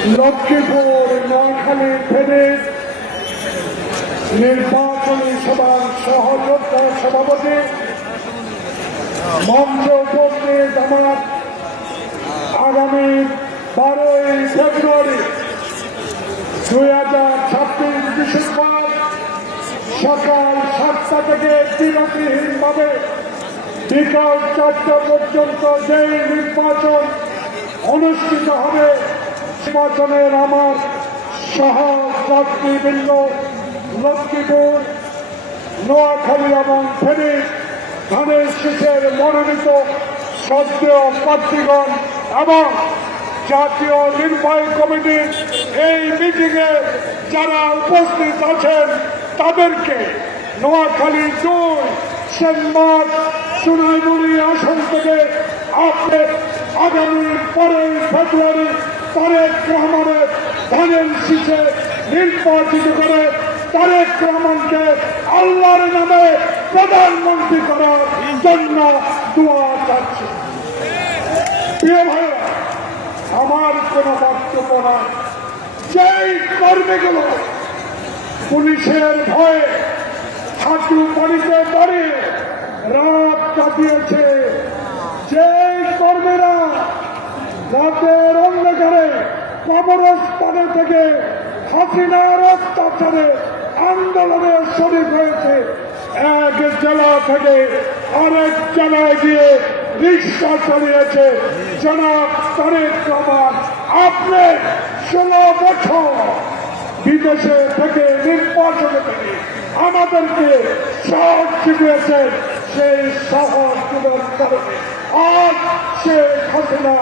লক্ষ্মীপুর, নোয়াখালী ফেনে নির্বাচনী সভার সহযোদ্ধা সভাপতি মঞ্চ উপস্থিত আমার আগামী বারোই ফেব্রুয়ারি দুই হাজার ছাব্বিশ ডিসেম্বর সকাল সাতটা থেকে বিরতিহীনভাবে বিকাল চারটা পর্যন্ত যে নির্বাচন অনুষ্ঠিত হবে নির্বাচনের আমার সহ যাত্রীবৃন্দ লক্ষ্মীপুর, নোয়াখালী এবং ফেনী ধানের শীষের মনোনীত সদ্যীয় প্রার্থীগণ এবং জাতীয় নির্বাহী কমিটির এই মিটিংয়ে যারা উপস্থিত আছেন, তাদেরকে নোয়াখালী দুই সেনমাঠ সোনাইমুড়ি আসন থেকে আপনি আগামী পরের ফেব্রুয়ারি তারেক রহমানের ধানের শীষে নির্বাচিত করে তারেক রহমানকে আল্লাহর নামে প্রধানমন্ত্রী করার জন্য দোয়া চাচ্ছি। প্রিয় ভাইরা আমার কোনো বক্তব্য না যেই কর্মীগুলো পুলিশের ভয়ে হাঁটু পানিতে দাঁড়িয়ে রাত কাটিয়েছে। যেই কর্মীরা রাতের কবরস্থানে থেকে হাসিনার অত্যাচারে আন্দোলনে শরীর হয়েছে। এক জেলা থেকে আরেক জেলায় গিয়ে রিক্সা চালিয়েছে। জনাব তারেক রহমান, আপনি ষোলো বছর বিদেশে থেকে নির্বাচনে থেকে আমাদেরকে সাহস শিখিয়েছেন সেই সাহস দেওয়ার কারণে। আজ শেখ হাসিনা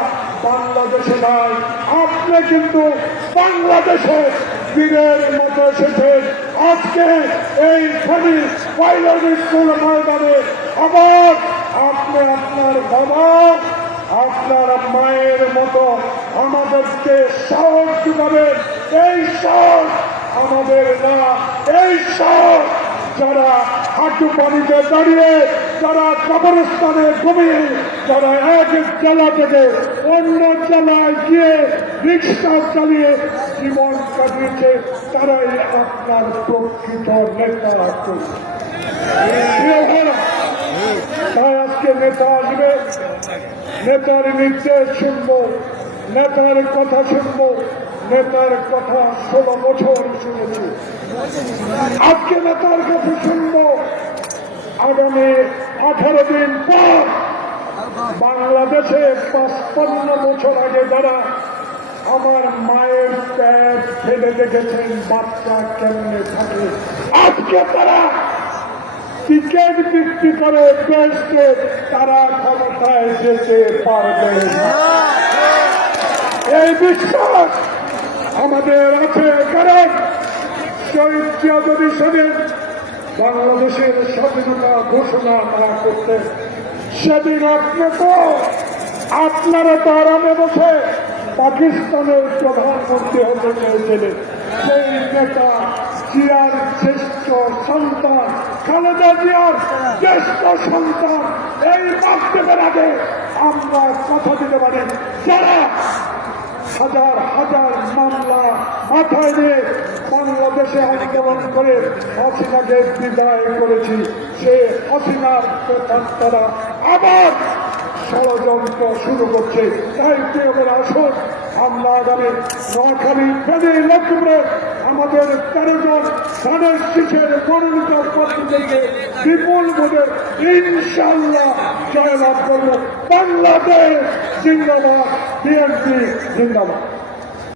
বাংলাদেশে নাই। আপনি কিন্তু বাংলাদেশে দিনের মতো এসেছেন আজকে এই ফেনী পাইলট স্কুল ময়দানে আবার আপনি আপনার বাবা, আপনার মায়ের মতো আমাদেরকে সাহস দিবেন। এই সাহস আমাদের না, এই সাহস যারা হাঁটু পানিতে দাঁড়িয়ে, যারা কবরস্থানে ঘুমিয়ে, যারা এক জেলা থেকে অন্য জেলায় গিয়ে রিক্সা চালিয়ে জীবন কাটিয়েছে তারাই আপনার প্রকৃত নেতা তাই আজকে নেতা আসবে। নেতার নির্দেশ শুনব, নেতার কথা শুনব, নেতার কথা ষোলো বছর শুনেছি। আজকে নেতার কথা শুনব, আগামী আঠারো দিন পর বাংলাদেশে পাঁচপান্ন বছর আগে যারা আমার মায়ের প্যাট ফেলে দেখেছেন বাচ্চা কেমনে থাকে। আজকে তারা টিকিট বিক্রি করে বেসতে তারা ক্ষমতায় যেতে পারবে এই বিশ্বাস আমাদের আছে, কারণ শহীদ সেদিন বাংলাদেশের স্বাধীনতা ঘোষণা না করতে সেদিন তো আপনারা তো আরামে বসে পাকিস্তানের প্রধানমন্ত্রী হতে চেয়েছিলেন। সেই নেতা জিয়ার শ্রেষ্ঠ সন্তান, খালেদা জিয়ার জ্যেষ্ঠ সন্তান। এই বাস্তবের আগে আমরা কথা দিতে পারি, যারা হাজার হাজার মামলা মাথায় নিয়ে বাংলাদেশে আন্দোলন করে হাসিনাকে বিদায় করেছি, সে হাসিনার তারা আবার ষড়যন্ত্র শুরু করছে। তাই প্রিয়মের আসুন, আমরা আগামী নোয়াখালী ফেনী লক্ষ্মীপুরে আমাদের তেরো জন ধানের শীষের মনোনীত প্রার্থীদেরকে বিপুল ভোটে ইনশাল্লাহ জয়লাভ করব। বাংলাদেশ জিন্দাবাদ, বিএনপি জিন্দাবাদ।